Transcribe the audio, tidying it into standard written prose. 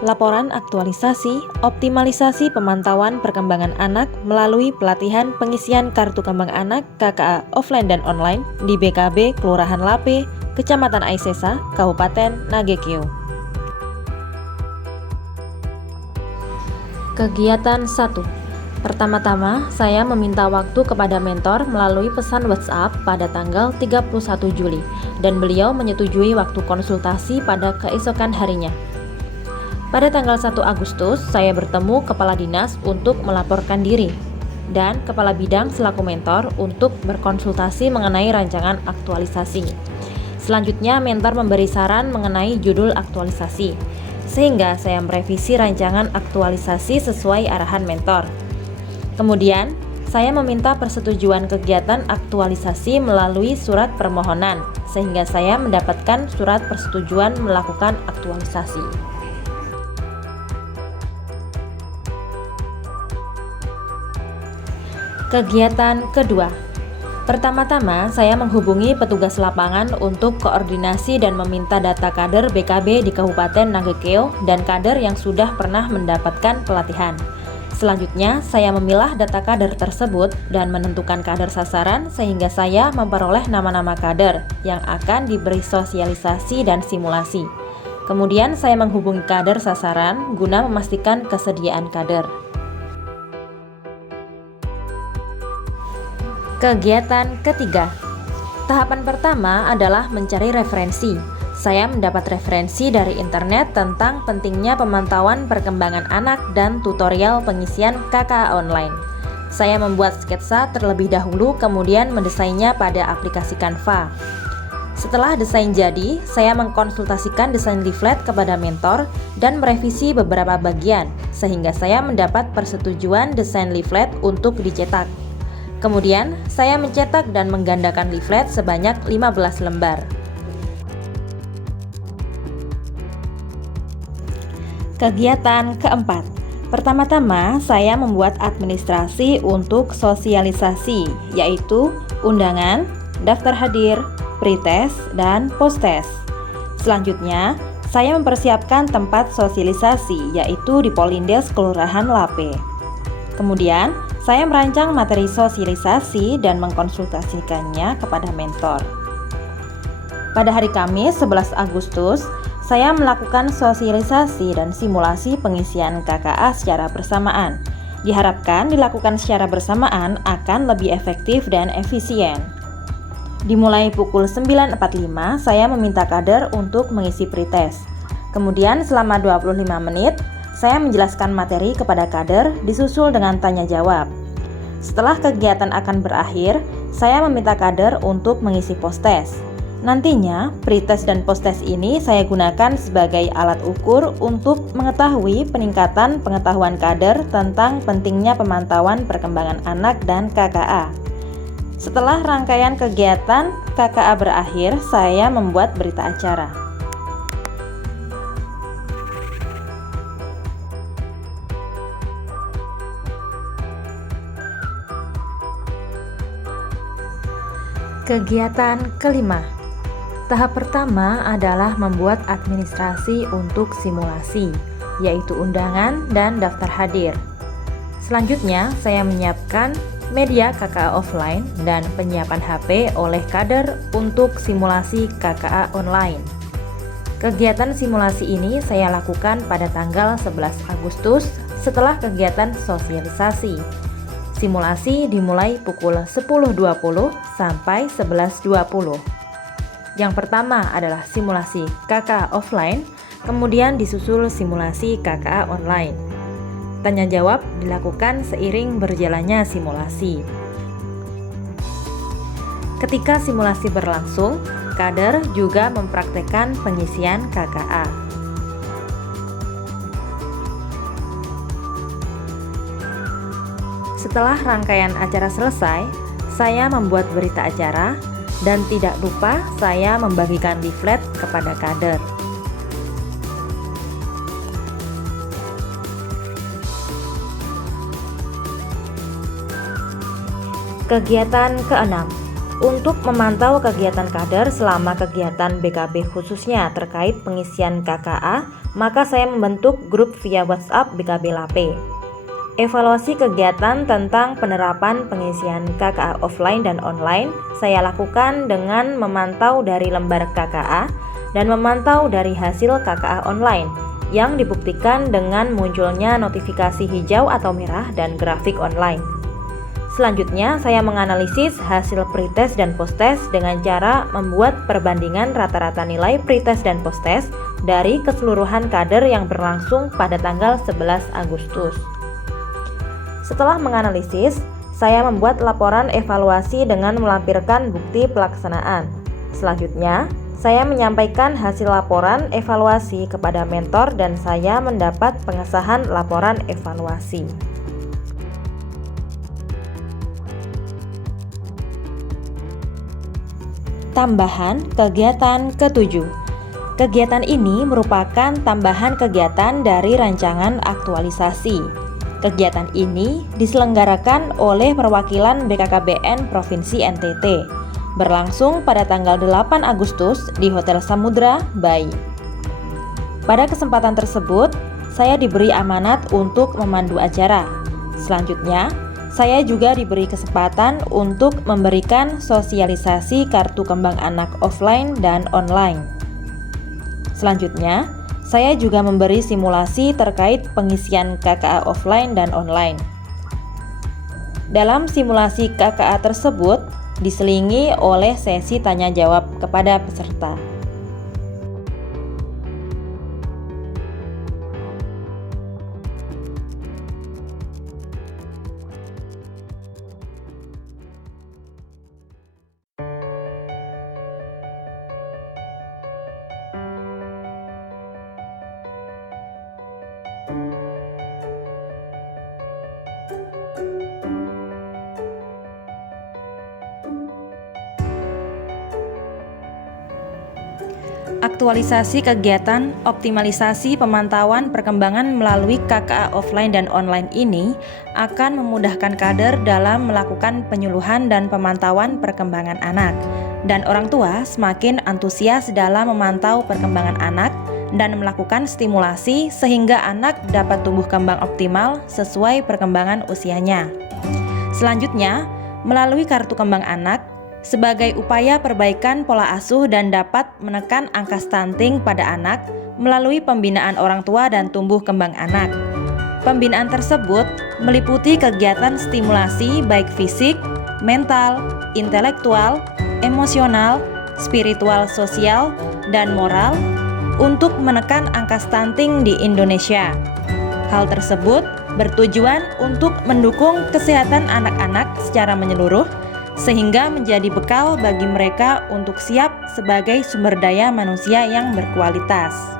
Laporan aktualisasi, optimalisasi pemantauan perkembangan anak melalui pelatihan pengisian Kartu Kembang Anak KKA offline dan online di BKB Kelurahan Lape, Kecamatan Aisesa, Kabupaten Nagekeo. Kegiatan 1. Pertama-tama, saya meminta waktu kepada mentor melalui pesan WhatsApp pada tanggal 31 Juli dan beliau menyetujui waktu konsultasi pada keesokan harinya. Pada tanggal 1 Agustus, saya bertemu Kepala Dinas untuk melaporkan diri dan Kepala Bidang selaku mentor untuk berkonsultasi mengenai rancangan aktualisasi. Selanjutnya, mentor memberi saran mengenai judul aktualisasi, sehingga saya merevisi rancangan aktualisasi sesuai arahan mentor. Kemudian, saya meminta persetujuan kegiatan aktualisasi melalui surat permohonan, sehingga saya mendapatkan surat persetujuan melakukan aktualisasi. Kegiatan kedua. Pertama-tama, saya menghubungi petugas lapangan untuk koordinasi dan meminta data kader BKB di Kabupaten Nagekeo dan kader yang sudah pernah mendapatkan pelatihan. Selanjutnya, saya memilah data kader tersebut dan menentukan kader sasaran sehingga saya memperoleh nama-nama kader yang akan diberi sosialisasi dan simulasi. Kemudian, saya menghubungi kader sasaran guna memastikan kesediaan kader. Kegiatan ketiga. Tahapan pertama adalah mencari referensi. Saya mendapat referensi dari internet tentang pentingnya pemantauan perkembangan anak dan tutorial pengisian KKA online. Saya membuat sketsa terlebih dahulu, kemudian mendesainnya pada aplikasi Canva. Setelah desain jadi, saya mengkonsultasikan desain leaflet kepada mentor dan merevisi beberapa bagian, sehingga saya mendapat persetujuan desain leaflet untuk dicetak. Kemudian, saya mencetak dan menggandakan leaflet sebanyak 15 lembar. Kegiatan keempat. Pertama-tama, saya membuat administrasi untuk sosialisasi, yaitu undangan, daftar hadir, pretest, dan posttest. Selanjutnya, saya mempersiapkan tempat sosialisasi, yaitu di Polindes Kelurahan Lape. Kemudian, saya merancang materi sosialisasi dan mengkonsultasikannya kepada mentor. Pada hari Kamis 11 Agustus, saya melakukan sosialisasi dan simulasi pengisian KKA secara bersamaan. Diharapkan dilakukan secara bersamaan akan lebih efektif dan efisien. Dimulai pukul 9.45, saya meminta kader untuk mengisi pretest. Kemudian selama 25 menit, saya menjelaskan materi kepada kader disusul dengan tanya jawab. Setelah kegiatan akan berakhir, saya meminta kader untuk mengisi posttest. Nantinya, pretest dan posttest ini saya gunakan sebagai alat ukur untuk mengetahui peningkatan pengetahuan kader tentang pentingnya pemantauan perkembangan anak dan KKA. Setelah rangkaian kegiatan KKA berakhir, saya membuat berita acara. Kegiatan kelima. Tahap pertama adalah membuat administrasi untuk simulasi, yaitu undangan dan daftar hadir. Selanjutnya, saya menyiapkan media KKA offline dan penyiapan HP oleh kader untuk simulasi KKA online. Kegiatan simulasi ini saya lakukan pada tanggal 11 Agustus setelah kegiatan sosialisasi. Simulasi dimulai pukul 10.20 sampai 11.20. Yang pertama adalah simulasi KKA offline, kemudian disusul simulasi KKA online. Tanya jawab dilakukan seiring berjalannya simulasi. Ketika simulasi berlangsung, kader juga mempraktekkan pengisian KKA. Setelah rangkaian acara selesai, saya membuat berita acara dan tidak lupa saya membagikan leaflet kepada kader. Kegiatan keenam. Untuk memantau kegiatan kader selama kegiatan BKB khususnya terkait pengisian KKA, maka saya membentuk grup via WhatsApp BKB LAPE. Evaluasi kegiatan tentang penerapan pengisian KKA offline dan online saya lakukan dengan memantau dari lembar KKA dan memantau dari hasil KKA online yang dibuktikan dengan munculnya notifikasi hijau atau merah dan grafik online. Selanjutnya, saya menganalisis hasil pretest dan posttest dengan cara membuat perbandingan rata-rata nilai pretest dan posttest dari keseluruhan kader yang berlangsung pada tanggal 11 Agustus. Setelah menganalisis, saya membuat laporan evaluasi dengan melampirkan bukti pelaksanaan. Selanjutnya, saya menyampaikan hasil laporan evaluasi kepada mentor dan saya mendapat pengesahan laporan evaluasi. Tambahan kegiatan ke-7. Kegiatan ini merupakan tambahan kegiatan dari rancangan aktualisasi. Kegiatan ini diselenggarakan oleh perwakilan BKKBN Provinsi NTT, berlangsung pada tanggal 8 Agustus di Hotel Samudra, Bai. Pada kesempatan tersebut, saya diberi amanat untuk memandu acara. Selanjutnya, saya juga diberi kesempatan untuk memberikan sosialisasi kartu kembang anak offline dan online. Selanjutnya, saya juga memberi simulasi terkait pengisian KKA offline dan online. Dalam simulasi KKA tersebut diselingi oleh sesi tanya jawab kepada peserta. Aktualisasi kegiatan optimalisasi pemantauan perkembangan melalui KKA offline dan online ini akan memudahkan kader dalam melakukan penyuluhan dan pemantauan perkembangan anak, dan orang tua semakin antusias dalam memantau perkembangan anak dan melakukan stimulasi sehingga anak dapat tumbuh kembang optimal sesuai perkembangan usianya. Selanjutnya, melalui kartu kembang anak, sebagai upaya perbaikan pola asuh dan dapat menekan angka stunting pada anak melalui pembinaan orang tua dan tumbuh kembang anak. Pembinaan tersebut meliputi kegiatan stimulasi baik fisik, mental, intelektual, emosional, spiritual, sosial, dan moral untuk menekan angka stunting di Indonesia. Hal tersebut bertujuan untuk mendukung kesehatan anak-anak secara menyeluruh sehingga menjadi bekal bagi mereka untuk siap sebagai sumber daya manusia yang berkualitas.